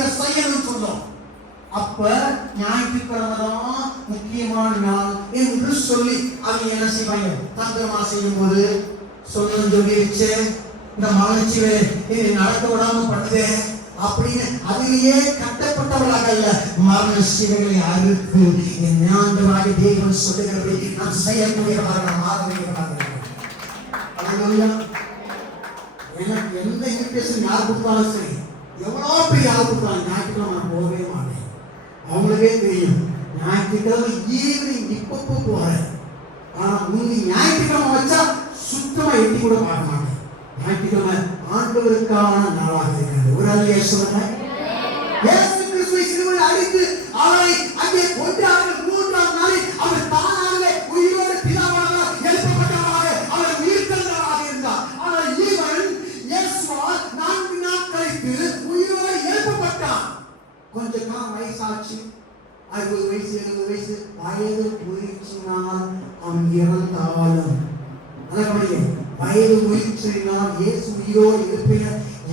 இதை செய்யணும்னு சொல்லும். அப்ப ஞாயிற்றுக்கிழமை தான் முக்கியமான நாள் என்று சொல்லி அவங்க என்ன செய்வாங்க? தந்திரமா செய்யும் போது சொல்லிருச்சு, இந்த மகிழ்ச்சியை நடத்த விடாம பண்ணுது அப்படின்னு அதிலேயே கட்டப்பட்டவர்களாக அல்ல, மரண சிறைகளை அறுத்து என் ஆண்டவராகிய தேவன் சொல்லுகிறபடி நாம் செய்யக்கூடியவர்களாக மாறுகிறவர்களாக. எனக்கு எந்த இன்விடேஷன் யார் கொடுத்தாலும் சரி, எவ்வளோ பெரிய ஆள் கொடுத்தாலும் ஞாயிற்றுக்கிழமை நான் போகவே மாட்டேன். அவங்களுக்கே தெரியும் ஞாயிற்றுக்கிழமை ஈவினிங் இப்பப்போ போறேன். ஆனா முந்தி ஞாயிற்றுக்கிழமை வச்சா சுத்தமா எட்டி கூட பார்க்க மாட்டேன். ஞாயிற்றுக்கிழமை ஆண்டவருக்கான நாளாக இருக்கிறது. ஒரு அல்லையா சொல்லுங்க. இயேசு கிறிஸ்துவை சிலுவையில் அடித்து அவரை அங்கே கொன்றார்கள். மூன்றாம் நாளில் அவர் தானாகவே உயிரோடு பிதாவானவர் எழுப்பப்பட்டவராக அவர் உயிர்த்தெழுந்தவராக இருந்தார். ஆனால் இவன் இயேசுவால் 4 நாள் கழித்து உயிரோடு எழுப்பப்பட்டான். கொஞ்ச காலம் வயசாச்சு, 60 வயசு 70 வயசு வயது முயற்சினால் அவன் இறந்தாலும் வயது முயற்சினால் இயேசு உயிரோடு எழுப்பின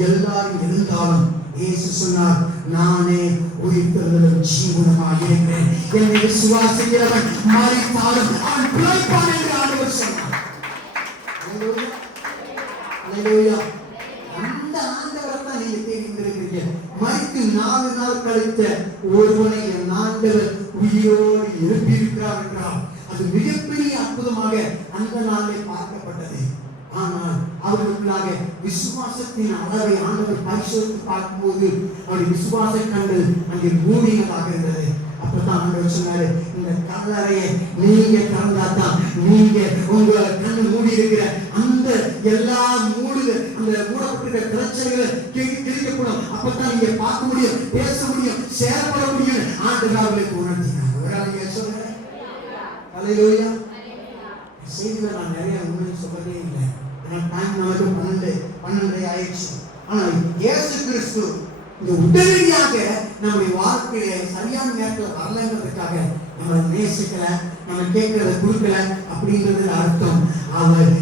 எல்லாரும் எழுந்தாலும் இயேசு சொன்னார், நானே உயிர்த்தெழுதலும் ஜீவனுமாக இருக்கிறேன். என்னை விசுவாசிக்கிறவன் மரித்தாலும் அவன் பிழைப்பான் என்று ஆண்டவர் சொன்னார். அல்லேலூயா. அந்த ஆண்டவரை தான் நீங்க தேடிக்கிறீங்க. மரித்து 4 நாள் கழித்த ஒருவனை என் ஆண்டவர் உயிரோடு எழுப்பியிருக்கிறார் என்றால் அது மிகப்பெரிய அற்புதமாக அந்த நாளில் பார்க்கப்பட்டது. ஆனால் அவர்களுக்காக விசுவாசத்தின் அளவை ஆண்டவர் பரிசோதித்து பார்க்கும்போது அவருடைய விசுவாச கண்கள் அங்கே மூடினதாக இருந்தது. அப்பதான் ஆண்டவர் சொன்னாரு, இந்த கல்லறையை நீங்க திறந்தாதான் நீங்க உங்க கண்ணு மூடி இருக்கிற அந்த எல்லா அந்த மூடப்பட்டிருக்கிற பிரச்சனைகளை கிழிக்கப்படும். அப்பதான் நீங்க பார்க்க முடியும், பேச முடியும், சேரப்பட முடியும். ஆண்டவர் அவர்களுக்கு உணர்த்தினார். சொல்லுங்க. அல்லேலூயா. செய்தியில நான் நிறைய உண்மை சொல்லவே இல்லை. டைம் நமக்கு 12 ஆயிடுச்சு. ஆனால் இயேசு கிறிஸ்து இந்த உடனடியாக நம்முடைய வாழ்க்கையில சரியான நேரத்தில் வரலங்கிறதுக்காக நம்ம நேசிக்கல, நம்ம கேட்கறத கொடுக்கல அப்படின்றது அர்த்தம். அவர்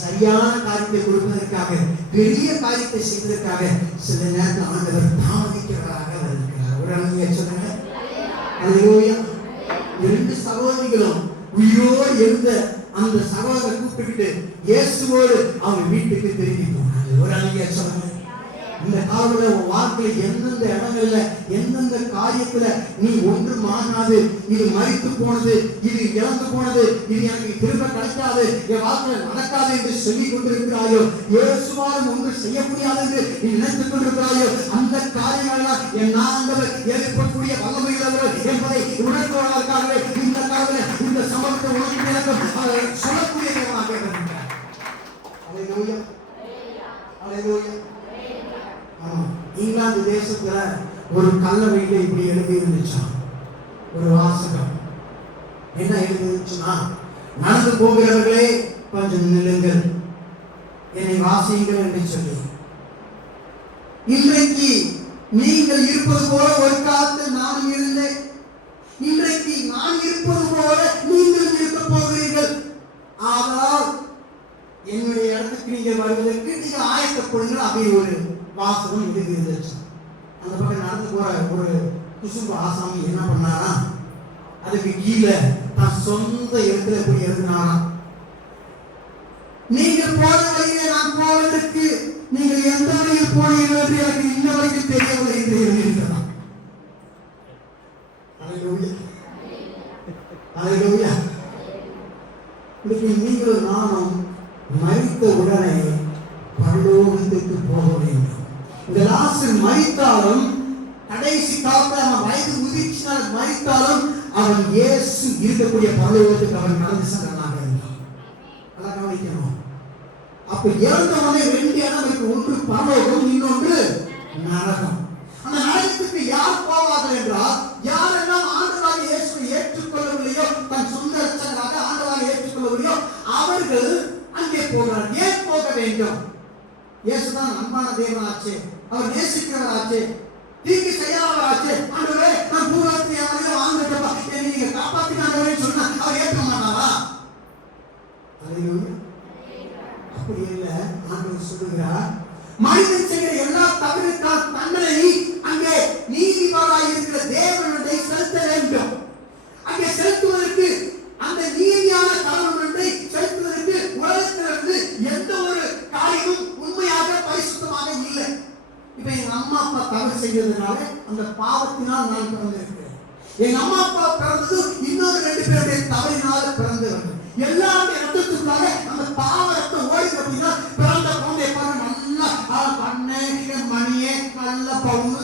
சரியான காரியத்தை கொடுப்பதற்காக, பெரிய காரியத்தை செய்வதற்காக சில நேரத்தில் ஆண்டவர் தாமதிக்கிறவராக இருக்கிறார். ஒரு அழகிய சொல்லுங்க. அல்லேலூயா. 2 சகோதரிகளும் உயிரோடு எழுந்த அந்த சகோதரரை கூப்பிட்டு இயேசுவோடு அவங்க வீட்டுக்கு திரும்பி போனாங்க. ஒரு அழகிய சொல்லுங்க. இந்த காலத்துல உன் வாழ்க்கையில எந்தெந்த இடங்கள்ல எந்தெந்த காரியத்துல நீ ஒன்று மாறாது, இது மரித்து போனது, இது இழந்து போனது, இது எனக்கு திரும்ப கிடைக்காது, என் வாழ்க்கையில நடக்காது என்று சொல்லிக் கொண்டிருக்கிறாயோ, இயேசுவால் ஒன்று செய்ய முடியாது என்று நீ நினைத்துக் கொண்டிருக்கிறாயோ, அந்த காரியங்களெல்லாம் என் ஆண்டவர் எழுப்பக்கூடிய வல்லமையுள்ளவர் என்பதை உணர்த்துவதற்காகவே இந்த காலத்துல இந்த சம்பவத்தை உணர்ந்து எனக்கு சொல்லக்கூடியவராக இருக்கிறார். அல்லேலூயா. அல்லேலூயா. இங்கிலாந்து தேசத்துல ஒரு கல்லறையில இப்படி எழுதி இருந்துச்சான் ஒரு வாசகம். என்ன எழுதிருச்சுன்னா, நடந்து போகிறவர்களே கொஞ்சம் நில்லுங்கள், என்னை வாசியுங்கள் என்று சொல்லி. இன்றைக்கு நீங்கள் இருப்பது போல ஒரு காலத்தில் நான் இருந்தேன், இன்றைக்கு நான் இருப்பது போல நீங்கள் இருக்க போகிறீர்கள். ஆனால் என்னுடைய இடத்துக்கு நீங்கள் வருவதற்கு நீங்கள் ஆயத்தப்படுங்கள். அப்படி ஒரு வாசகம் எழுதி இருந்துச்சு. அந்த பக்கம் நடந்து போற ஒரு குசும்பு ஆசாமி என்ன பண்ணாரா, அதுக்கு கீழே தான் சொந்த இடத்துல போய் எழுதினாராம், நீங்கள் போன வழியிலே நான் போவதற்கு நீங்கள் எந்த வழியில் போனீர்கள் என்று எனக்கு இந்த வரைக்கும் தெரியவில்லை என்று எழுதியிருக்கிறார். அல்லேலூயா. அல்லேலூயா. நீங்களும் நானும் மரித்த உடனே பரலோகத்துக்கு போக வேண்டும். இந்த லாசர் மரித்தாலும், கடைசி காலத்துல அவன் வயது முதிர்ச்சினால் மரித்தாலும், அவன் இயேசு இருக்கக்கூடிய பரலோகத்துக்கு அவன் நடந்து சென்றவனாக இருந்தான். அதான் கவனிக்கணும். அப்ப இறந்தவனை 2 இடம் இருக்கு, ஒன்று பரலோகம், இன்னொன்று நரகம். அந்த நரகத்துக்கு யார் போவார்கள் என்றால், யாரெல்லாம் ஆண்டவராகிய இயேசுவை ஏற்றுக்கொள்ளவில்லையோ, தன் சொந்த ரட்சகராக ஆண்டவராக ஏற்றுக்கொள்ளவில்லையோ அவர்கள் அங்கே போகிறார்கள். ஏன் போக வேண்டும்? இயேசுதான் அன்பான தேவனாச்சு, அவர் நேசிக்கிறவராச்சு, தீங்கு செய்யாதவராச்சு. ஆண்டவரே நான் பூர்வத்தை அவரையும் வாழ்ந்துட்டப்பா, என்னை நீங்க காப்பாத்தின ஆண்டவரே சொன்னா அவர் ஏற்க மாட்டாரா? அப்படி இல்ல. ஆண்டவர் சொல்லுகிறார், மனிதன் செய்கிற எல்லா தவறுக்கான தண்டனை அங்கே நீ செய்ததுனால அந்த பாவத்தினால் நான் பிறந்திருக்கிறேன். எங்க அம்மா அப்பா பிறந்தது இன்னொரு 2 பேருடைய தவறினால பிறந்தவர்கள். எல்லாருடைய ரத்தத்துக்குள்ளாக அந்த பாவ ரத்தம் ஓடி அப்படின்னா பிறந்த குழந்தை பாருங்க நல்லா கண்ணே மணியே நல்ல பவுனு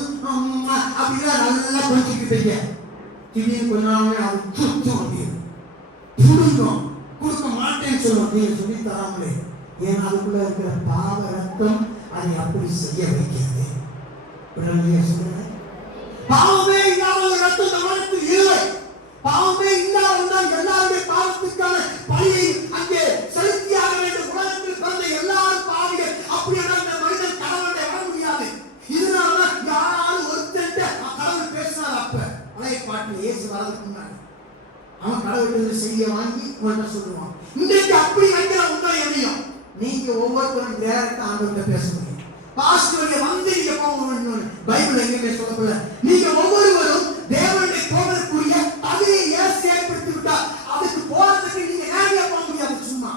அப்படிதான் நல்லா குளிச்சுக்கிட்டீங்க. திடீர்னு கொஞ்ச நாள் அது சுத்தம் அப்படின்னு புடுங்கும். கொடுக்க மாட்டேன்னு சொல்லுவோம். நீங்க சொல்லி தராமலே. ஏன்னா அதுக்குள்ள இருக்கிற பாவ ரத்தம் அதை அப்படி செய்ய வைக்கிறது. சொல்லுங்க, பாவமே இல்லாத ஒரு ரத்தம் நம்மளுக்கு இல்லை. பாவமே இல்லாதவன் எல்லாருடைய பாவத்துக்கான பழியை அங்கே செலுத்தியாக வேண்டும். உலகத்தில் பிறந்த எல்லாரும் பாவிகள். அப்படியான இந்த மனிதன் கடவுளை வர முடியாது. இதனால யாராலும் ஒருத்தன் கடவுள் பேசினார். அப்ப பழைய பாட்டில் இயேசு வரதுக்கு முன்னாடி அவன் கடவுள் செய்தியை வாங்கி உங்கள்கிட்ட சொல்லுவான். இன்றைக்கு அப்படி வைக்கிற உங்களை எண்ணியும் நீங்க ஒவ்வொருத்தரும் டேரக்டா ஆண்டவர்கிட்ட பேச முடியும். பாஸ்டர்ல வந்து நீங்க போகணும். பைபிள் எங்கேயுமே சொல்லப்படல. நீங்க ஒவ்வொருவரும் தேவனுடைய போவதற்குரிய தகுதியை இயேசு ஏற்படுத்தி விட்டார். அதுக்கு போறதுக்கு நீங்க நேரடியா போக முடியாது சும்மா.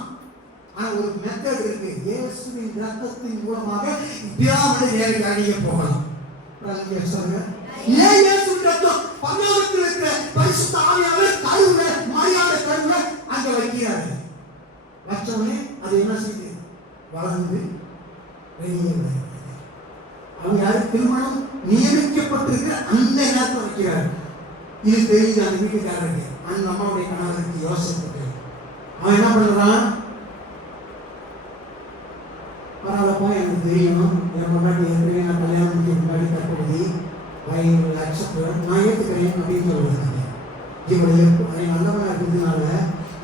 ஆனா ஒரு மெத்தட் இருக்கு. இயேசுவின் ரத்தத்தின் மூலமாக பிதாவுடைய நேரடியாக நீங்க போகலாம். சொல்லுங்க, ஏன் இயேசுவின் ரத்தம் பரலோகத்தில் இருக்கிற பரிசுத்த ஆவியானவர் கழுவுற மரியாதை கழுவுற அங்க வைக்கிறாரு. வச்சவனே அது என்ன செய்யுது? வளர்ந்து வெளியே வருகிறது. அவங்க யாரு? திருமணம் நியமிக்கப்பட்டிருக்கிற அந்த நேரத்தை வைக்கிறார். இது தெரியுது அந்த வீட்டுக்காரருக்கு. அந்த அம்மாவுடைய கணவருக்கு யோசிப்பட்டு அவன் என்ன பண்றான்? பரவாயில்லப்பா, எனக்கு தெரியும், என் முன்னாடி ஏற்கனவே நான் கல்யாணம் முடிக்க முன்னாடி தற்போது வயது அக்செப்ட் நான் ஏற்றுக்கிறேன் அப்படின்னு சொல்லுவாங்க. இவருடைய நல்லவனாக இருக்கிறதுனால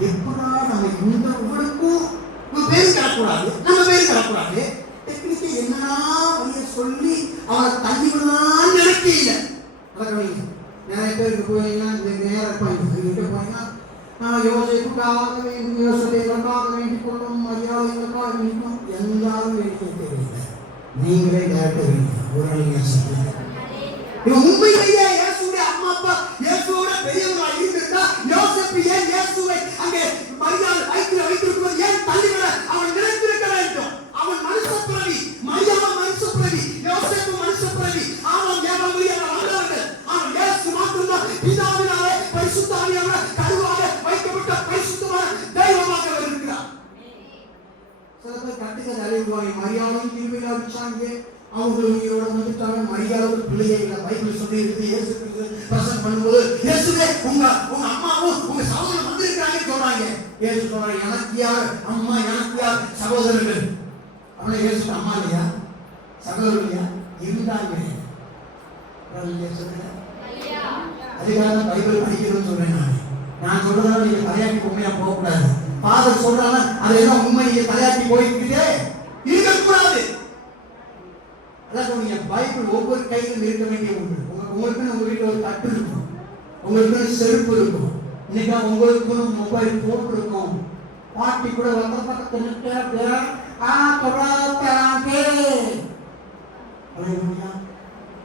எப்படா நம்ம இந்த உங்களுக்கும் பேர் கிடக்கூடாது, நம்ம பேர் கிடக்கூடாது, டெக்னிக்கை என்னன்னா வழிய சொல்லி அவரை தள்ளிவிடலாம் நினைக்கல. நடக்கவில்லை. நிறைய பேருக்கு போயிங்கன்னா நேரம் போயிங்கன்னா யோசிப்புக்காக வேண்டி யோசனைகளுக்காக வேண்டிக் கொள்ளும் மரியாதைகளுக்காக வேண்டிக்கும் எல்லாரும் வேண்டிக்க தேவையில்லை. நீங்களே கேட்க வேண்டும். ஒரு நாள் உண்மையிலேயே இயேசுடைய அம்மா அப்பா இயேசுவோட பெரியவங்களா இருந்திருந்தா யோசேப்பு ஏன் இயேசுவை அங்கே மரியாதை வைத்திருக்கும்போது ஏன் தள்ளிவிட அவன் நினைத்திருக்க வேண்டும். அவன் மனுஷ பிறவி, மரியாதை மனுஷ பிறவி, யோசேப்பு மனுஷ பிறவி. அவன் ஏவல் மரியாதை வந்தவர்கள். அவன் இயேசு மாத்திரம்தான் பிதாவினாலே பரிசுத்த ஆவியானவர் கருவாக வைக்கப்பட்ட பரிசுத்தமான தெய்வமாக இருக்கிறார். சில பேர் கட்டுகள் அறிவுவாங்க. மரியாதையும் திருவிழா வச்சாங்க. அவங்களும் உயிரோட வந்துட்டாங்க. மரியாதை பிள்ளையை பைபிள் சொல்லி இருக்கு. இயேசு பிரசன்ட் பண்ணும்போது இயேசுவே உங்க அம்மாவும் உங்க சகோதரன் வந்திருக்காங்க சொல்றாங்க. இயேசு சொல்றாங்க, எனக்கு யார் அம்மா, எனக்கு யார் சகோதரர்கள்? அவனை இயேசு அம்மா இல்லையா, சகோதரர் இல்லையா? இருந்தாங்க. அதுக்காக பைபிள் படிக்கணும்னு சொல்றேன். நான் சொல்றதால நீங்க தலையாட்டி உண்மையா போகக்கூடாது. ஃபாதர் சொல்றாங்க அதெல்லாம் உண்மை. நீங்க தலையாட்டி போய்கிட்டே இருக்கக்கூடாது. அதான் நீங்க பைபிள் ஒவ்வொரு கையிலும் இருக்க வேண்டிய ஒன்று. உங்களுக்குன்னு உங்க வீட்டில் ஒரு தட்டு இருக்கும், உங்களுக்குன்னு செருப்பு இருக்கும், இன்னைக்கு உங்களுக்குன்னு மொபைல் போன் இருக்கும். பாட்டி கூட வந்த பக்கத்துல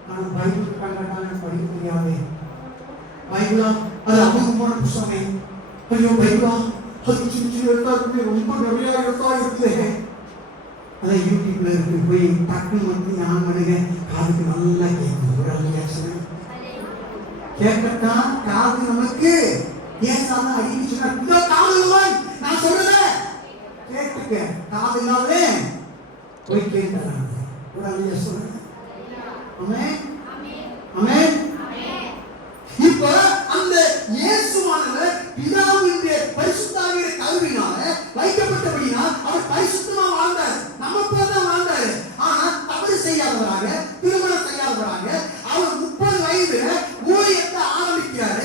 நான் பைபிள் கண்டாலும் படிக்க முடியாது. பைபிளா அது அபூர்வமான புத்தகம். ஐயோ பைபிளா அது சின்ன சின்ன எழுத்தா இருக்கு, ரொம்ப நிறைய எழுத்தா இருக்கு. அதான் யூடியூப்ல இருக்கு. போய் டக்குன்னு வந்து நான் பண்ணுங்க, காதுக்கு நல்லா கேட்கும். ஒரு கேட்கத்தான் காது நமக்கு ஏசாதான் அடிச்சுன்னா இதோ காது நான் சொல்றேன் கேட்டுக்க. காது இல்லாதே போய் கேட்கலாம். ஒரு சொல்றேன். ஆமென் ஆமென். இப்ப அந்த இயேசுவானவர் பிதாவினுடைய பரிசுத்த ஆவியை கருவினால வைக்கப்பட்டபடினால் அவர் பரிசுத்தமா வாழ்ந்தார். நம்ம போலதான் வாழ்ந்தாரு. ஆனா தவறு செய்யாதவராக, திருமணம் செய்யாதவராக அவர் 30 வயதுல ஊழியத்தை ஆரம்பிக்கிறாரு.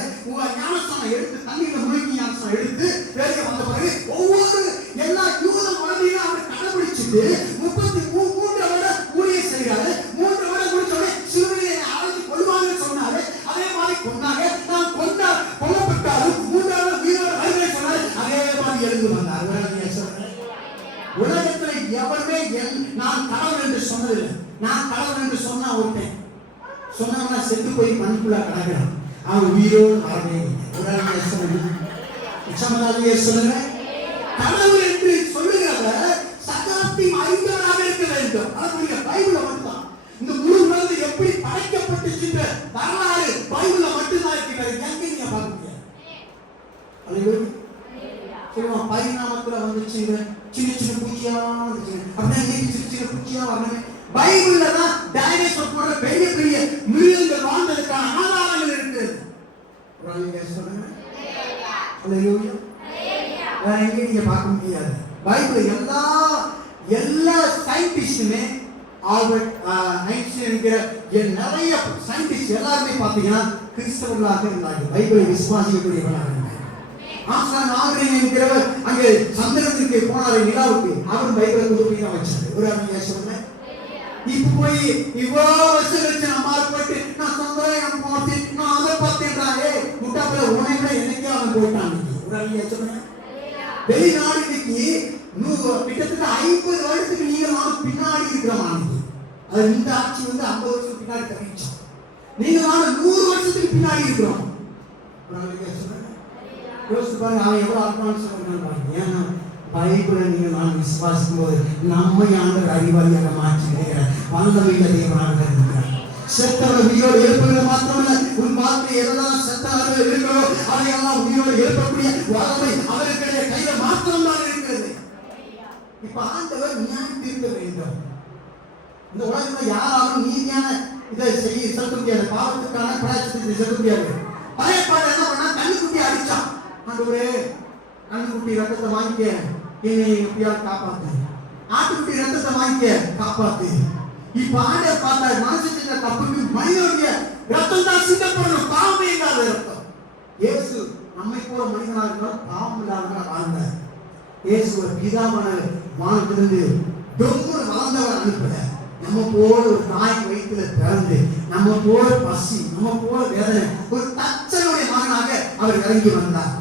ஞானஸ்தானம் எடுத்து தண்ணீரை முழுங்கி ஞானஸ்தானம் எடுத்து வெளியே வந்த பிறகு ஒவ்வொரு எல்லா யூத முறையிலும் அவர் கடைபிடிச்சிட்டு 33 வருடம் ஊழியம் செய்கிறாரு. 3 வருடம் முடிச்சோடனே சிறுவையை அழைத்து கொள்வாங்கன்னு சொன்னாரு. அதே மாதிரி கொண்டாங்க. நான் கொல்லப்பட்டாலும் 3வது வீரோட வருகை சொன்னாரு. அதே மாதிரி எழுந்து வந்தார். உலகத்துல எவருமே நான் கடவுள் என்று சொன்னதில்லை. நான் கடவுள் என்று சொன்னா ஒருத்தன் சொன்னா செத்து போய் மண்ணுக்குள்ள கிடக்கிறான். அவன் உயிரோடு வரவே சொல்லுங்க. கடவுள் என்று சொல்லுகிறவர் சகாப்தி அறிந்தவராக இருக்க வேண்டும். அது பைபிள் மட்டும்தான். இந்த முழு உலகத்தை எப்படி மறைக்கப்பட்டு சென்ற வரலாறு பைபிள்ல மட்டும்தான் இருக்கிறது. எங்க நீங்க பார்க்க முடியாது. சொல்லுவான் பரிணாமத்துல வந்துச்சு, சின்ன சின்ன பூச்சியா வந்துச்சு, அப்படின்னா சின்ன சின்ன பூச்சியா வரணும். பைபிள்ல தான் டைனோசர் போன்ற பெரிய பெரிய மிருகங்கள் வாழ்ந்ததுக்கான ஆதாரங்கள் இருக்கு. சொல்லுங்க வேற எங்க நீங்க பார்க்க முடியாது. பைபிள் எல்லா சயின்டிஸ்டுமே ஆல்பர்ட் ஐன்ஸ்டைன் என்கிற நிறைய சயின்டிஸ்ட் எல்லாருமே பார்த்தீங்கன்னா கிறிஸ்தவர்களாக இருந்தாங்க. பைபிளை விசுவாசிக்கக்கூடியவர்களாக இருந்தாங்க. ஆம்ஸ்ட்ராங் ஆல்ட்ரின் என்கிறவர் அங்கே சந்திரனுக்கு போனாரு, நிலாவுக்கு. அவர் பைபிளை கொண்டு தான் வச்சாரு. ஒரு அவங்க சொல்லுங்க. இப்ப போய் இவ்வளவு வருஷம் கழிச்சு நம்ம போயிட்டு நான் சந்திரன் பார்த்தேன், நான் அதை பார்த்தேன்றாங்க. முட்டாப்பில உனை விட எனக்கே அவன் போயிட்டான். ஒரு அவங்க சொல்லுங்க. வெளிநாடு இன்னைக்கு கிட்டத்தட்ட 50 வருஷத்துக்கு நீங்க பின்னாடி இருக்கிற மாதிரி. அது இந்த ஆட்சி 50 வருஷத்துக்கு பின்னாடி தெரிவிச்சோம். நீங்க 100 வருஷத்துக்கு பின்னாடி இருக்கிறோம். யோசிச்சு பாருங்க, அவன் எவ்வளவு அட்வான்ஸ் பாருங்க. ஏன்னா பைபிளை நீங்க நான் விசுவாசிக்கும் போது நம்மை ஆண்டவர் அறிவாளியாக மாற்றினேன். வல்லமையில தேவனாக இருக்கிறார். செத்தவரை உயிரோடு எழுப்புகிற மாத்திரமல்ல, உன் வாழ்க்கை எல்லாம் செத்தவர்கள் இருக்கிறோ அதையெல்லாம் உயிரோடு எழுப்பக்கூடிய வல்லமை அவர்களுடைய கையில மாத்திரம்தான் இருக்கிறது. இப்ப ஆண்டவர் நியாயம் தீர்க்க வேண்டும். இந்த உலகத்துல யாராலும் நீதியான இதை செலுத்த முடியாது. பாவத்துக்கான பிராயச்சித்தத்தை செலுத்த முடியாது. பழைய பாட்டு என்ன பண்ணா, கண்ணுக்குட்டி அடிச்சான். ஆண்டவரே கண்ணுக்குட்டி ரத்தத்தை வாங்கிக்க, என்னை எப்படியாவது காப்பாத்து. ஆட்டுக்குட்டி ரத்தத்தை வாங்கிக்க, காப்பாத்து. இப்ப ஆண்டவர் பார்த்தாரு, மனசு செஞ்ச தப்புக்கு மனிதனுடைய ரத்தம் தான் சிந்தப்படணும், பாவமே இல்லாத ரத்தம். இயேசு நம்மை போல மனிதனாக இருந்தாலும் பாவம் இல்லாத வாழ்ந்தார். இயேசு பிதாவான வானத்திலிருந்து தொண்ணூறு வளர்ந்தவர் அனுப்பல. நம்ம போல ஒரு தாய் வயிற்றுல பிறந்து, நம்ம போல பசி, நம்ம போல வேதனை, ஒரு தச்சனுடைய மகனாக அவர் இறங்கி வந்தார்.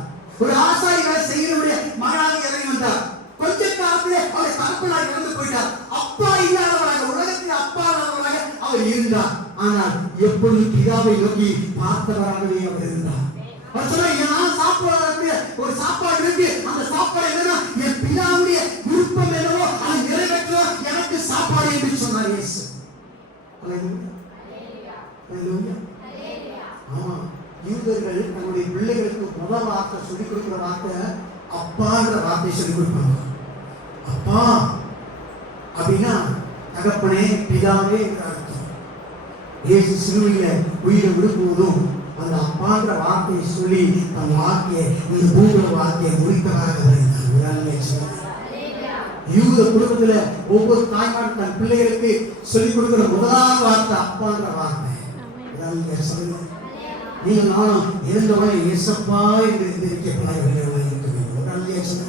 ஒரு ஆசாரி வேலை செய்யக்கூடிய மகனாக இறங்கி வந்தார். கொஞ்ச காலத்திலே அவர் தகப்பனாக இறந்து போயிட்டார். அப்பா இல்லாதவராக, உலகத்தில் அப்பா இல்லாதவராக அவர் இருந்தார். ஆனால் எப்பொழுதும் பிதாவை நோக்கி பார்த்தவராகவே அவர் இருந்தார். அவர் சொன்னார், நான் சாப்பிடுவதற்கு ஒரு சாப்பாடு இருக்கு. அந்த சாப்பாடு என்னன்னா, என் பிதாவுடைய விருப்பம் என்னவோ அதை நிறைவேற்ற எனக்கு சாப்பாடு என்று சொன்னார் இயேசு. ஆமா, யூதர்கள் தன்னுடைய பிள்ளைகளுக்கு முதல் வார்த்தை சொல்லிக் கொடுக்கிற வார்த்தை அப்பான்ற வார்த்தை சொல்லிக் கொடுப்பாங்க. அப்பா அப்படின்னா தகப்பனே, பிதாவே என்ற அர்த்தம். இயேசு சிலுவையில உயிரை விடும்போதும் அந்த அப்பான்ற வார்த்தையை சொல்லி தன் வார்த்தையை, இந்த பூமியில வார்த்தையை முடித்தவராக வருகிறார். யூத குடும்பத்துல ஒவ்வொரு தாய்மார் தன் பிள்ளைகளுக்கு சொல்லிக் கொடுக்கிற முதலாவது வார்த்தை அப்பான்ற வார்த்தை. சொல்லுங்க, நீங்க நானும் இருந்தவரை ஏசப்பா என்று எந்திரிக்கப்படாதவர்களாக இருக்க வேண்டும்.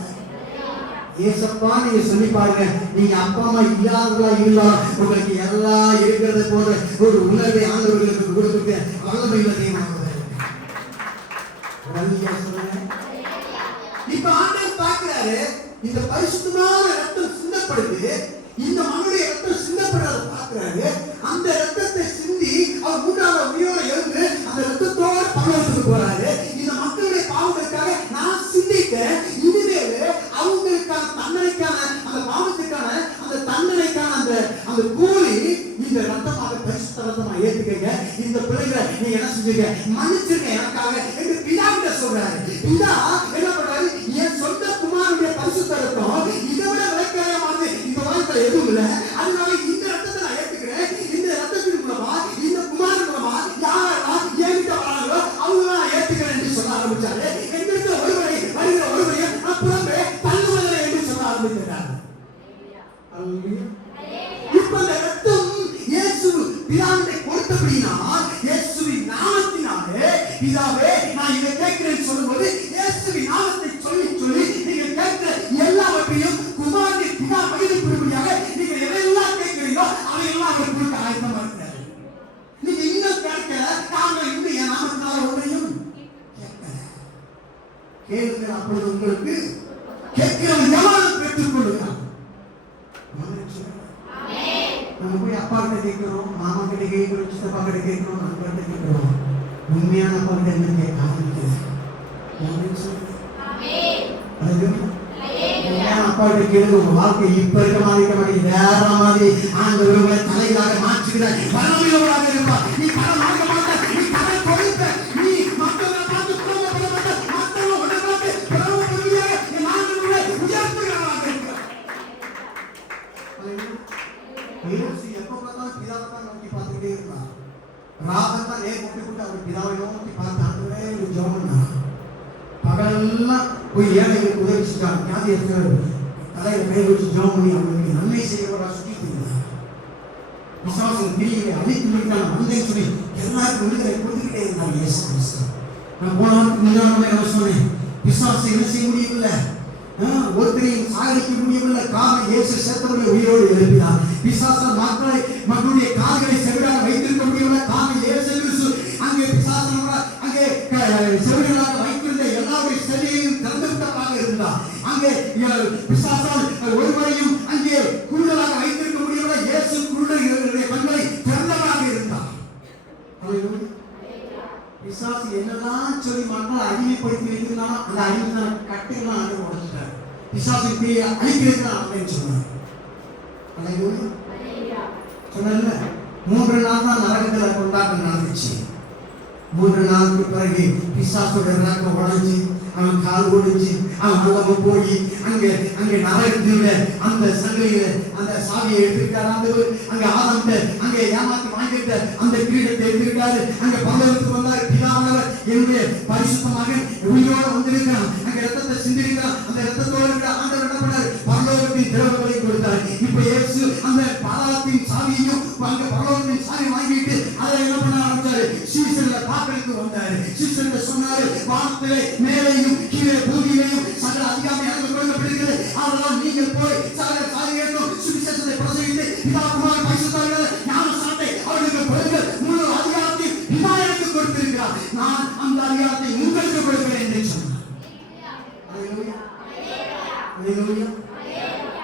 ஏசப்பா நீங்க சொல்லி பாருங்க. நீங்க அப்பா அம்மா இல்லாதவர்களா இருந்தாலும் உங்களுக்கு எல்லாம் இருக்கிறது போல ஒரு உணர்வை ஆண்டவர்களுக்கு கொடுத்துட்டு வல்லமையில தெய்வமாக. இப்ப ஆண்டவர் பார்க்கிறாரு, இந்த பரிசுத்தமான ரத்தம் சிந்தப்படுது. இந்த மனுடைய ரத்தம் சிந்தப்படுறத பார்க்கிறாரு. அந்த ரத்தத்தை சிந்தி அவர் மூன்றாவது உயிரோடு எழுந்து அந்த ரத்தத்தோட பரலோகத்துக்கு போறாரு. இந்த மக்களுடைய பாவங்களுக்காக நான் சிந்தித்தேன். இனிமேல் அவங்களுக்கான தண்டனைக்கான அந்த பாவத்துக்கான அந்த தண்டனைக்கான அந்த கூலி இந்த ரத்தமாக பரிசுத்த ரத்தமா ஏத்துக்கங்க. இந்த பிள்ளைகளை நீங்க என்ன செஞ்சீங்க, மன்னிச்சிருங்க எனக்காக என்று பிதாவிட சொல்றாரு. பிதா என்ன பண்றாரு, என் சொந்த குமாரனுடைய பரிசுத்த ரத்தம் இதை விட விலைக்கரையமானது இந்த உலகத்துல எதுவும் இல்லை. அதனால இந்த ரத்தத்தை நான் ஏத்துக்கிறேன். இந்த ரத்தத்தின் மூலமா, இந்த குமாரன் மூலமா யாரெல்லாம் என்கிட்ட வராங்களோ அவங்க நான் ஏத்துக்கிறேன் என்று சொல்ல ஆரம்பிச்சாரு. எங்கிட்ட ஒருவரை வருகிற ஒருவரையும் நான் புறம்பே தள்ளுவதில்லை என்று சொல்ல ஆரம்பிக்கிறார். இப்ப அந்த ரத்தம் இயேசு பிதாவை கொடுத்தபடினா, இயேசுவின் நாமத்தினாலே பிதாவே நான் இதை கேட்கிறேன் சொல்லும்போது, இயேசுவின் நாமத்தை சொல்லி சொல்லி நீங்க கேட்கிற எல்லாவற்றையும் குமாரனை பிதா மகிழ்ச்சிப்படும்படியாக நீங்க எதையெல்லாம் கேட்கிறீங்களோ அதையெல்லாம் அவர் கொடுக்க ஆயத்தமா இருக்கிறார். நீங்க இன்னும் கேட்கல, நாங்கள் இன்னும் என் நாமத்தினால ஒன்றையும் கேட்கல. கேளுங்க, அப்பொழுது உங்களுக்கு கேட்கிறவன் எவ்வளவு பெற்றுக் கொள்ளுகிறான். நம்ம போய் அப்பா கிட்ட கேட்கிறோம், மாமா கிட்ட கேட்கிறோம், சித்தப்பா கிட்ட கேட்கிறோம், நண்பர்கிட்ட கேட்கிறோம். உண்மையான அப்பா கிட்ட என்ன கேட்க ஆரம்பிக்குது. உண்மையான அப்பா அப்பாட்ட கேளுங்க, உங்க வாழ்க்கை இப்ப இருக்க மாதிரி இருக்க மாட்டேங்குது, வேற மாதிரி ஆண்டவர் உங்களை தலைகளாக மாற்றுகிறார். பலமுள்ளவராக இருப்பார். நீ பலம் வாங்க மாட்ட, நீ பலம் கொடுத்த, நீ மக்களை பார்த்து பிரபலப்பட மாட்ட, மக்களை உன்னை பார்த்து பிரபலப்படுவீர்கள். என் ஆண்டவர் உங்களை உயர்த்துகிறவராக இருக்கிறார். இயேசு எப்ப பார்த்தாலும் பிதாவை தான் நோக்கி பார்த்துக்கிட்டே இருந்தார். ராகத்தான் நேர் முட்டி அவர் பிதாவை நோக்கி பார்த்து ஆண்டவரே ஒரு ஜெபம் பண்ணார். பகலெல்லாம் போய் ஏழைகளுக்கு உதவி செஞ்சாங்க. வியாதியஸ்தர் தலையில கை வச்சு ஜெபம் பண்ணி அவங்களுக்கு நன்மை செய்யறவராக சுற்றிட்டு இருந்தார். விசுவாசம் பிரிவுகளை அழித்து முடிக்கிறாங்க வந்தேன்னு சொல்லி எல்லாருக்கும் விடுதலை கொடுத்துக்கிட்டே இருந்தாங்க இயேசு கிறிஸ்து. நான் போன வாரத்துக்கு முன்னாடி என்ன சொன்னேன், விசுவாசம் என்ன செய்ய முடியவில்லை, ஒருத்தரையும் சாகடிக்க முடியவில்லை. காரணம் இயேசு செத்தவர்களை உயிரோடு எழுப்பினார். பிசாசால் மக்களுடைய கால்களை செவிடாக வைத்திருக்க முடியவில்லை. காரணம் இயேசு கிறிஸ்து அங்கே பிசாசால் அங்கே செவிடாக வைத்திருந்த எல்லாருடைய செவியையும் திறந்துவிட்டவராக இருந்தார். அங்கே பிசாசால் ஒருவரையும் அங்கே குருடராக வைத்திருக்க முடியவில்லை. இயேசு குருடர்களுடைய கண்களை திறந்தவராக இருந்தார். பிசாசு என்னெல்லாம் சொல்லி மக்களை அடிமைப்படுத்தி வைத்திருந்தாலும் அந்த அடிமையான கட்டுகள்லாம் ஆண்டு உடைச்சிட்டார். பிசாசு பேயை அழிக்கிறதுக்கு அப்படின்னு சொன்னார். சொன்ன 3 நாள் தான் நரகத்தில் கொண்டாட்டம் நடந்துச்சு. 3 நாளுக்கு பிறகு பிசாசோட ரக்கம் உடைஞ்சு அவன் கால் ஒடிஞ்சு அவன் அங்க போய் அங்கே நரகத்தில அந்த சங்கிலியில அந்த சாவியை எடுத்துக்கிட்டாரு. அங்க ஆரம்ப அங்கே ஏமாத்தி வாங்கிட்ட அந்த கிரீடத்தை எடுத்துக்கிட்டாரு. அங்க பரலோகத்துக்கு வந்தார். பிதாவானவர் என்னுடைய பரிசுத்த மகன் உயிரோடு வந்திருக்கிறான், அங்க ரத்தத்தை சிந்திருக்கிறான். அந்த ரத்தத்தோடு இருக்கிற ஆண்டவர் என்ன பண்ணாரு, பரலோகத்தின் திரவங்களை கொடுத்தார். இப்ப இயேசு அந்த பாதாளத்தின் சாவியையும் அங்க பரலோகத்தின் சாவி வாங்கிட்டு அதை என்ன பண்ண ஆரம்பிச்சாரு, சீசர்களை பார்க்கறதுக்கு வந்தாரு. சீசர்களை சொன்னாரு, வானத்திலே மேலையும் கீழே பூமியிலையும் சகல அதிகாரம் எனக்கு கொடுக்கப்படுகிறது. அதெல்லாம் நீங்கள் போய் சகல காரியங்களும் சுவிசேஷத்தை பிரசங்கித்து பிதா குமாரன் பரிசுத்தவான்களை ஞானஸ்நானத்தை அவர்களுக்கு கொடுங்கள். முழு அதிகாரத்தை பிதா எனக்கு கொடுத்திருக்கிறார், நான் அந்த அதிகாரத்தை உங்களுக்கு கொடுக்கிறேன் என்று சொன்னார்.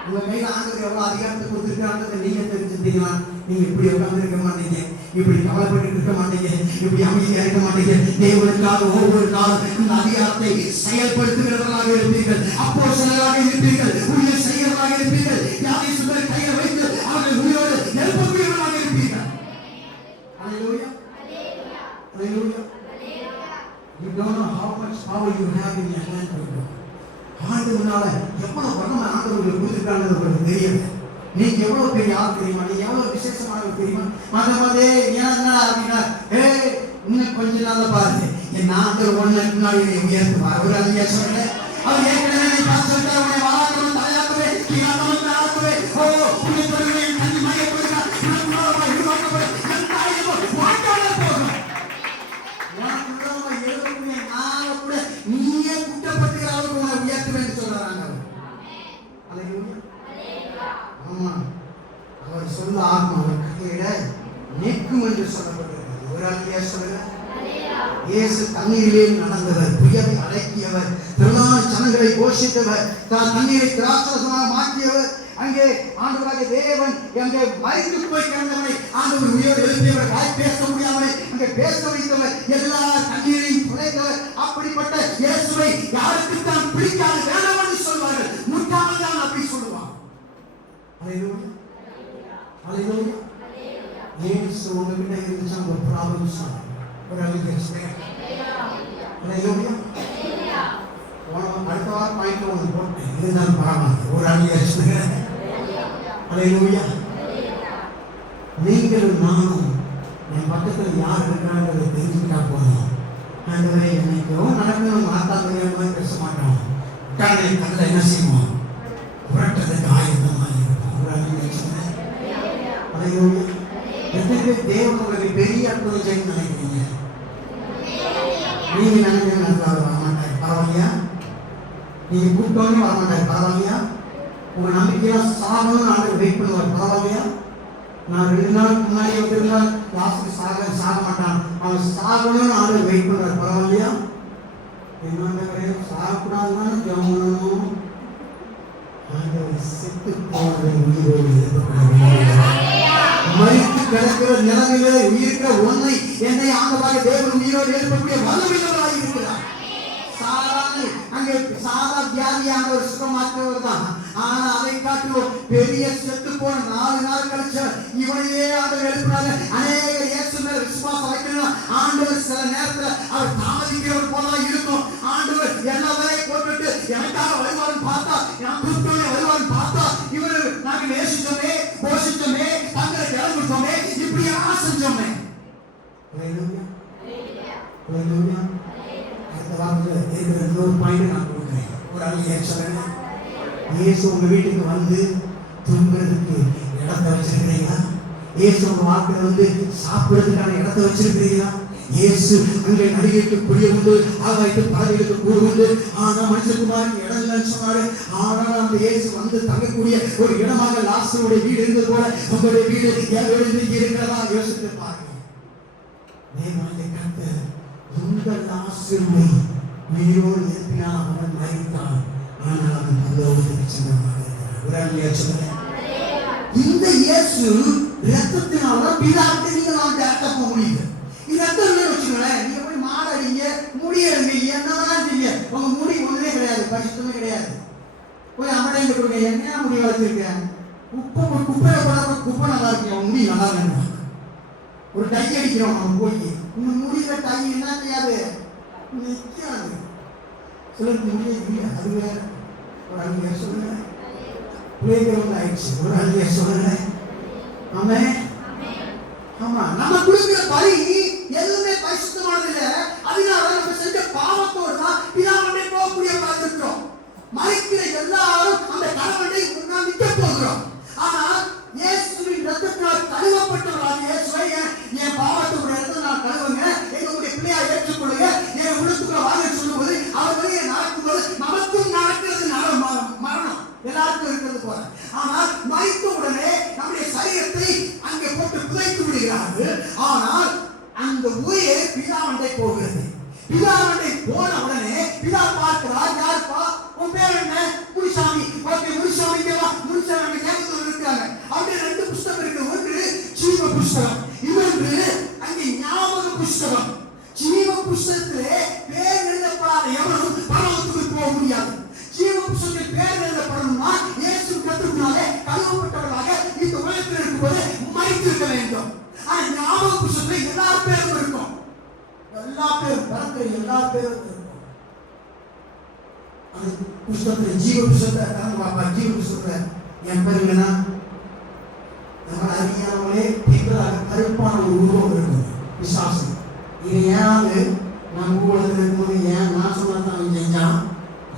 உங்க கையில ஆண்டவர் எவ்வளவு அதிகாரத்தை கொடுத்திருக்கிறாங்க நீங்க தெரிஞ்சுட்டீங்கன்னா நீங்க இப்படி உட்கார்ந்து இருக்க மாட்டீங்க, இப்படி கவலைப்பட்டு இருக்க மாட்டீங்க, இப்படி அமைதியா இருக்க மாட்டீங்க. தேவனுக்காக ஒவ்வொரு நாளும் இந்த அதிகாரத்தை செயல்படுத்துகிறவர்களாக இருப்பீர்கள், அப்போஸ்தலர்களாக இருப்பீர்கள், ஊழியர் செய்கிறவர்களாக இருப்பீர்கள். யாரையும் கையில் வைத்து அவர்கள் உயிரோடு எழுப்பக்கூடியவர்களாக இருப்பீர்கள். Hallelujah. Hallelujah. You don't know how much power you have in your hand right now. ஆண்டவனால எவ்வளவு வல்லமை ஆண்டவர்களுக்கு கொடுத்திருக்காங்க உங்களுக்கு தெரியாது. நீங்க எவ்வளவு பெரிய ஆள் தெரியுமா, நீங்க எவ்வளவு விசேஷமானவங்க தெரியுமா. மதமதே என்ன அப்படின்னா இன்னும் கொஞ்ச நாள்ல பாருங்க என் ஆண்டவர் ஒண்ணு முன்னாடி உயர்த்துவார். ஒரு ஐயா சொல்றேன், அவர் ஏற்கனவே பார்த்துட்டா உடைய வாராக்களும் தலையாக்கவே கியாமத் ஆகவே ஓ உன்னை தொழுகை கண்ணி மய கொடுக்க உனக்கு உருவாக்கப்படும் எந்த ஆயுதமும் வாட்டால போகும். உனக்கு உருவமா எழுதக்கூடிய நாள கூட நீயே குற்றப்பட்டுகிற அளவுக்கு உன்னை உயர்த்துவேன்னு சொல்றாங்க. ஆமா, அவர் சொல்ல ஆகும் அவர் கையிட நிற்கும் என்று சொல்லப்பட்டிருக்கிறது. ஒரு ஆளியா சொல்லுங்க, இயேசு தண்ணீரிலே நடந்தவர், புயலை அடக்கியவர், திரளான ஜனங்களை போஷித்தவர், தான் தண்ணீரை திராட்சரசமாக மாற்றியவர். அங்கே ஆண்டவராகிய தேவன் அங்கே மரித்து போய் கிடந்தவனை ஆண்டவர் உயிரோடு எழுப்பியவர், வாய் பேச முடியாமலே அங்கே பேச வைத்தவர், எல்லா தண்ணீரையும் துளைத்தவர். அப்படிப்பட்ட இயேசுவை யாருக்கு தான் பிடிக்காது வேண்டாம் என்று சொல்வார்கள், முட்டாள் தான் அப்படி சொல்லுவான். ஹல்லேலூயா, ஹல்லேலூயா. இயேசு உங்ககிட்ட இருந்துச்சா ஒரு ப்ராப்ளம் சால்வ். ஒரு அலிகேஷன். ஹல்லேலூயா. அடுத்த வாரம் பாயிண்ட் ஒன்று போட்டேன், இதுதான் பரமானது. ஒரு அலிகேஷன். ஹல்லேலூயா. நீங்களும் நானும் என் பக்கத்தில் யார் இருக்கிறாங்கிறத தெரிஞ்சுக்கிட்டா போதும். ஆண்டவரே என்னைக்கோ நடக்கணும் மாத்தாங்க பேச மாட்டோம். கண்ணில் என்ன செய்வோம், புரட்டதுக்கு ஆயுதமாக இருக்கும். ஒரு அலிகேஷன். ஹல்லேலூயா. எத்தனை பேர் தேவன் உங்களுக்கு பெரிய அற்புதம் செய்யணும்னு நினைக்கிறீங்க? நீங்க நினைக்கிற வர மாட்டார், பரவாயில்லையா? நீங்க கூப்பிட்டோன்னு வர மாட்டார், பரவாயில்லையா? உங்க நம்பிக்கையெல்லாம் சாகணும்னு ஆண்டு வெயிட் பண்ணுவார், பரவாயில்லையா? நான் 2 நாளுக்கு முன்னாடி வந்திருந்தால் லாஸ்ட்டுக்கு சாக மாட்டான், அவன் சாகணும்னு ஆண்டு வெயிட் பண்ணுவார், பரவாயில்லையா? என்னோட சாகக்கூடாதுன்னு ஜெபம் பண்ணணும். ஆண்டவர் செத்து போனதை உயிரோடு மரித்து கிடக்கிற நிலைமையிலே உயிர்க்கிற ஒன்றை என்னை ஆண்டவராகிய தேவன் உயிரோடு எழுப்பக்கூடிய வல்லமையுள்ளவராக இருக்கிறார். அங்கே சாதா வியாதியான ஒரு சுகமாக்குவர் தான். ஆனா அதை காட்டிலும் பெரிய செத்து போன 4 நாள் கழிச்ச இவனையே ஆண்டவர் எழுப்பினாரு. அநேக இயேசு மேல விசுவாசம் வைக்கணும். ஆண்டவர் சில நேரத்துல அவர் தாமதிக்கிறவர் போலதான் இருக்கும். ஆண்டவர் எல்லா வேலையை போட்டுட்டு எனக்காக வருவாருன்னு பார்த்தா, என் கூப்பிட்டோன்னே வருவாருன்னு பார்த்தா, இவரு நாங்க நேசிச்சோமே, போஷிச்சோமே, தங்களை இடம் கொடுத்தோமே, இப்படியா செஞ்சோமே. அடுத்த வாரத்தில் இன்னொரு பாயிண்ட் நான் கொடுக்குறேன். ஒரு ஆள் சொல்றேன், இயேசு உங்க வீட்டுக்கு வந்து தூங்குறதுக்கு இடத்தை வச்சிருக்கிறீங்களா? இயேசு உங்க வாழ்க்கையில வந்து சாப்பிடுறதுக்கான இடத்தை வச்சிருக்கிறீங்களா? இயேசு அங்கே நடிகைக்கு புரிய உண்டு, ஆகாயத்து பறவைகளுக்கு கூடு உண்டு. ஆனா மனுஷகுமாருக்கு இடம் இல்லைன்னு சொன்னாரு. ஆனால் அந்த இயேசு வந்து தங்கக்கூடிய ஒரு இடமாக லாசருடைய வீடு இருந்தது போல உங்களுடைய வீடு என் வீடு இருக்கிறதா யோசித்து பாருங்க. இந்த லாசருவை உயிரோடு எழுப்பினால் அவன் மரித்தான், ஆனால் அவன் பரலோகத்துக்கு சென்றவனாக இருக்கிறான். இந்த இயேசு ரத்தத்தினால பிதாவுக்கு நீங்க நான் டேரக்டா போக முடியுது. இது ரத்தம் இல்லைன்னு வச்சுக்கோங்களேன், நீங்க போய் மாடடிங்க, முடியறீங்க, என்னதான் செய்ய, உங்க முடி ஒண்ணுமே கிடையாது, பரிசுத்தமே கிடையாது. போய் அமடைந்து கொடுங்க, என்ன முடி வளர்த்திருக்கேன், குப்பையை போட குப்பை நல்லா இருக்கு, உன் முடி நல்லா வேணும். ஒரு டை அடிக்கிறோம், அவன் போய் உங்க முடியில டை என்ன செய்யாது, நிற்காது. சிலருக்கு முடிய அது வேற. ஒரு அங்கே சொல்லுங்க, பிள்ளைகள் ஆயிடுச்சு. ஒரு அங்கே சொல்லுங்க. ஆமே, ஆமா, நம்ம கொடுக்கிற பலி எதுவுமே பரிசுத்தமானது இல்லை. அதனால நம்ம செஞ்ச பாவத்தோடு தான் பிதாவண்டை போகக்கூடிய பார்த்துட்டோம். மறிக்கிற எல்லாரும் அந்த கடவுளை முன்னால் நிற்க போகிறோம். ஆனால் இயேசுவின் ரத்தத்தினால் கழுவப்பட்டவர்களாக இயேசுவை என் பாவத்தோட இடத்தை நான் கழுவுங்க, எங்களுடைய பிள்ளையா ஏற்றுக்கொள்ளுங்க, என் உள்ளத்துக்குள்ள வாங்க சொல்லும்போது அவர் வந்து நடக்கும்போது நமக்கும் நடக்கிறது மரணம் எல்லாருக்கும் இருக்கிறது போல. ஆனால் மறித்த உடனே நம்முடைய சரீரத்தை அங்கே போட்டு புதைத்து விடுகிறார்கள். ஆனால் அந்த உயிர் பிதாவண்டை போகிறது. பிதாவண்டை போன உடனே பிதா பார்க்கிறார், யாருப்பா உன் பேர் என்ன? முனிசாமி. ஓகே, முனிசாமி கேவா, முனிசாமி ஞாபகம் இருக்காங்க. அவருடைய 2 புத்தகம் இருக்கு. ஒன்று ஜீவ புத்தகம், இன்னொன்று அங்கே ஞாபக புத்தகம். ஜீவ புத்தகத்திலே பேர் எழுதப்படாத எவனும் பரலோகத்துக்கு போக முடியாது. ஜீவ புத்தகத்தில் பேர் எழுதப்படணும்னா இயேசு கற்றுக்கினாலே கழுவப்பட்டவர்களாக இந்த உலகத்தில் இருக்கும்போது மறித்திருக்க வேண்டும். ஆனா ஞாபக புத்தகத்தில் எல்லா பேரும் இருக்கும், எல்லா பேரும் பரத்துல எல்லா பேரும் இருக்கும். அந்த புத்தகத்தில் ஜீவ புத்தகத்தை கலந்து பாப்பா. ஜீவ புத்தகத்தை என் பேர் என்னன்னா, நம்ம அறியாமலே பின்பதாக கருப்பான ஒரு உருவம் இருக்கும், விசுவாசம். இது ஏதாவது நம்ம ஊழல் இருக்கும்போது ஏன் நான் சொன்னதான் செஞ்சான்,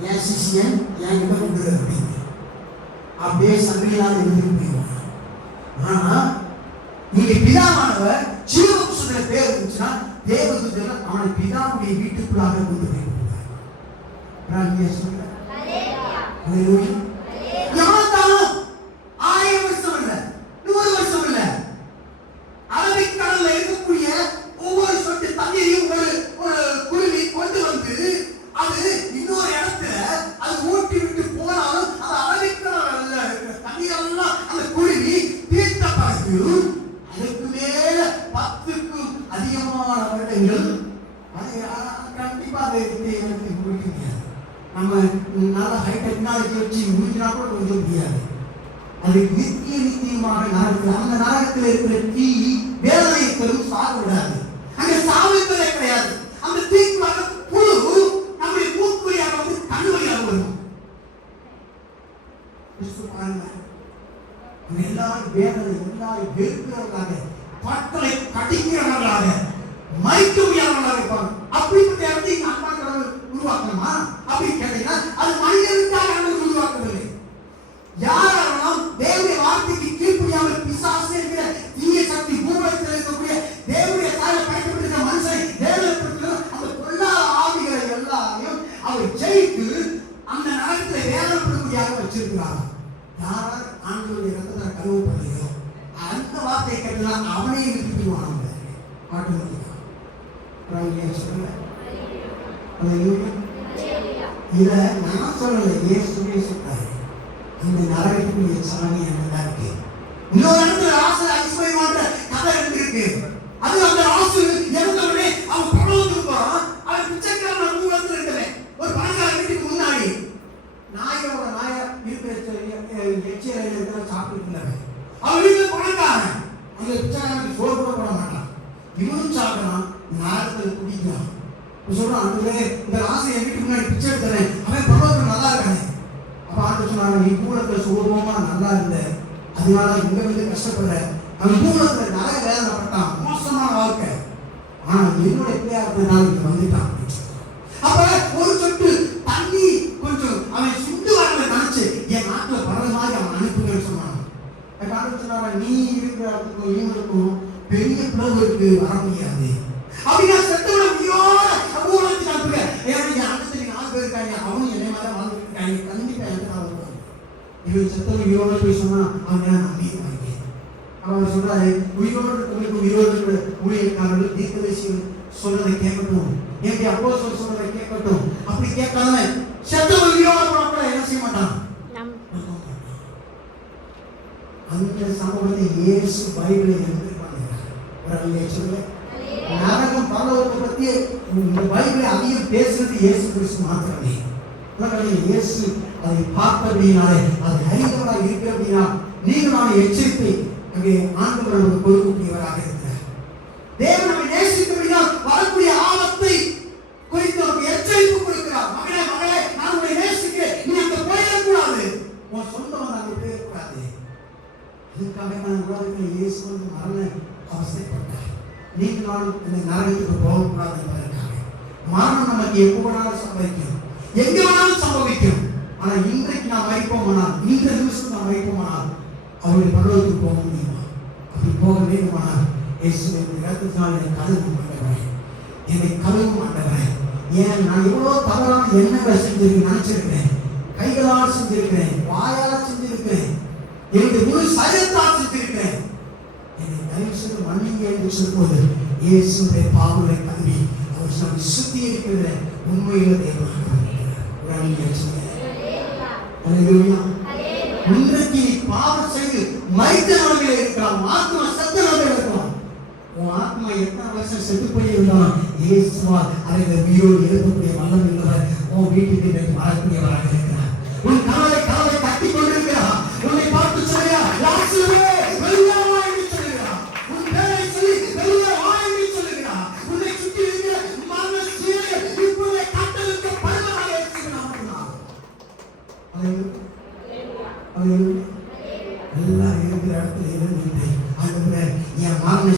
என் சிஷியன் என் கிட்ட கொண்டு அப்படின்னு அப்படியே சங்கிலாக எழுதி போயிடுவாங்க. ஆனா இங்க பிதாவானவர் ஜீவ புத்தகத்துல பேர் இருந்துச்சுன்னா தேவதூதர் அவனை பிதாவுடைய வீட்டுக்குள்ளாக கொண்டு போய் எவனாலும் 1000 வருஷம் இல்ல, 100 வருஷம் இல்ல, அரபிக்கடல்ல இருக்கக்கூடிய ஒவ்வொரு சொட்டு தண்ணீரையும் ஒரு குருவி கொண்டு வந்து அது இன்னொரு இடத்துல அது ஊட்டி விட்டு போனாலும் அது அரபிக்கடல்ல இருக்கிற தண்ணீரெல்லாம் அந்த குருவி தீர்த்த பிறகு அதுக்கு மேல 10க்கும் அதிகமான வருடங்கள் கண்டிப்பா அதை முடிக்க முடியாது. நம்ம நல்ல ஹை டெக்னாலஜி வச்சு முடிக்கினா கூட கொஞ்சம் முடியாது. அது நித்தியமாக நரகத்தில், அந்த நரகத்தில் இருக்கிற தீ வேதனையை பெரும் சாக விடாது. அங்க சாவிப்பதே கிடையாது. அந்த தீக்குள்ளாக புழு நம்முடைய மூக்குறியாக வந்து கண்ணுவழியாக வரும். எல்லாரும் வேதனை, எல்லாரும் வெறுக்கிறவர்களாக, பட்டலை கடிக்கிறவர்களாக, மறிக்க முடியாதவர்களாக இருப்பாங்க. அப்படிப்பட்ட இடத்தை இங்க அம்மா கடவுள் உருவாக்கணுமா அப்படின்னு கேட்டீங்கன்னா அது மனிதனுக்காக உருவாக்கவில்லை. யாரெல்லாம் தேவனுடைய வார்த்தைக்கு கீழ்ப்படியாமல் பிசாசு என்கிற தீய சக்தி பூமியில் இருக்கக்கூடிய தேவனுடைய தாயை படைக்கப்பட்டிருக்கிற மனுஷனை தேவனுடைய அந்த பொல்லாத ஆவிகளை எல்லாரையும் அவர் ஜெயித்து அந்த நரகத்தை வேதனைப்படும்படியாக வச்சிருக்கிறார். யாரால் ஆண்டவருடைய ரத்தத்தை கழுவப்படுகிறோ அந்த வார்த்தையை கேட்டதால் அவனே விட்டுவான். இத நான் சொல்லல, இயேசுவே சொல்றாரு. இந்த நரகத்துக்குரிய சாமி என்னதான் இருக்கு. இன்னொரு இடத்துல ஆசை ஐஸ்வர்யமான கதை இருக்கு. அது அந்த ஆசு இறந்தவனே அவன் பரலோகத்துக்கு போறான். அவன் பிச்சைக்காரன் மூலத்தில் இருக்கிறேன். சொல்றான், ஆண்டவரே இந்த ராசை என் வீட்டுக்கு முன்னாடி பிச்சை எடுத்துறேன், அவன் பரவாயில்ல நல்லா இருக்கானே. அப்ப ஆண்டு சொன்னாங்க, நீ பூலத்துல சுகமா நல்லா இருந்த, அதனால இங்க வந்து கஷ்டப்படுற. அவன் பூலத்துல நிறைய வேதனைப்பட்டான், மோசமான வாழ்க்கை. ஆனா என்னோட பிள்ளையா இருந்ததுனால இங்க வந்துட்டான். அப்ப ஒரு சொட்டு தண்ணி கொஞ்சம் அவன் சுண்டு வரல நினைச்சு என் நாட்டுல பரவ மாதிரி அவன் அனுப்புங்கன்னு சொன்னான். சொன்னாங்க, நீ இருக்கிற இடத்துக்கும் இவங்களுக்கும் பெரிய பிளவு இருக்கு, வர முடியாது. அப்படின்னா செத்தவன ஊழலுக்கு அனுப்புங்க. ஏன்னா அடுத்த 4 பேர் இருக்காங்க, அவனும் என்னை மாதிரி வாழ்ந்துட்டு இருக்காங்க, கண்டிப்பா எனக்கு நான் வருவாங்க. இவன் செத்தவன் உயிரோட போய் சொன்னா அவன் நம்பியிருப்பாங்க. அவர் சொல்றாரு, உயிரோடு இருக்கிறவங்களுக்கு உயிரோடு இருக்கிற ஊழியக்காரர்கள் தீர்க்கதரிசிகள் சொல்றதை கேட்கட்டும், எப்படி அப்போஸ்தலர் சொல்றதை கேட்கட்டும். அப்படி கேட்காம செத்தவன் உயிரோட போனா என்ன செய்ய மாட்டான். அந்த சம்பவத்தை இயேசு பைபிளில் எழுதிருப்பாங்க. நரகம் பரலோகத்தை பத்தி இந்த பைபிளை அதிகம் பேசுறது இயேசு கிறிஸ்து மாத்திரமே. இயேசு அதை பார்த்தபடினாலே, அதை அறிந்தவராக இருக்கிறபடினா நீங்கள் நான் எச்சரிப்பை அங்கே ஆண்டவர் நமக்கு கொடுக்கக்கூடியவராக இருக்கிறார். தேவன் நம்மை நேசித்தபடினால் வரக்கூடிய ஆபத்தை குறித்து நமக்கு எச்சரிப்பு கொடுக்கிறார். மகளே மகளே, நான் உன்னை நேசிக்கிறேன், நீ அங்க போயிடக்கூடாது, உன் சொந்தம் அங்கே போயிடக்கூடாது. இதுக்காக நான் உலகத்தில் இயேசு வந்து மரண அவசரப்பட்டார். நீங்க நானும் இந்த நரகத்துக்கு போகக்கூடாது என்பதற்காக. மரணம் நமக்கு எப்போ வேணாலும் சம்பவிக்கும், எங்க வேணாலும் சம்பவிக்கும். ஆனா இன்றைக்கு நாம் மறிப்போமானால், இந்த நிமிஷம் நாம் மறிப்போமானால் அவருடைய பரலோகத்துக்கு போக முடியுமா? அப்படி போக வேண்டுமானால் இயேசுவை இடத்தினால் என்னை கழுவும் ஆண்டவரே, என்னை கழுவும் ஆண்டவரே. ஏன் நான் எவ்வளவு தவறான எண்ணங்களை செஞ்சிருக்கேன், நினைச்சிருக்கிறேன், கைகளால் செஞ்சிருக்கிறேன், வாயால் செஞ்சிருக்கிறேன், என்னுடைய முழு சரீரத்தால் செஞ்சிருக்கிறேன். என்னை தயவு செய்து மன்னிங்க என்று சொல்லும்போது இயேசுடைய பாவங்களை கழுவி அவர் நம்மை சுத்திகரிக்கிற உண்மையில தேவனாக இன்றைக்கு பாவம் செய்து மரித்த நிலையில இருக்கலாம், ஆத்மா செத்த நிலையில இருக்கலாம். உன் ஆத்மா எத்தனை வருஷம் செத்து போய் இருந்தாலும் இயேசுவால் அதை உயிரோடு எழுப்பக்கூடிய வல்லமை உள்ளவர் உன் வீட்டுக்கு வரக்கூடியவராக இருக்கிறார்.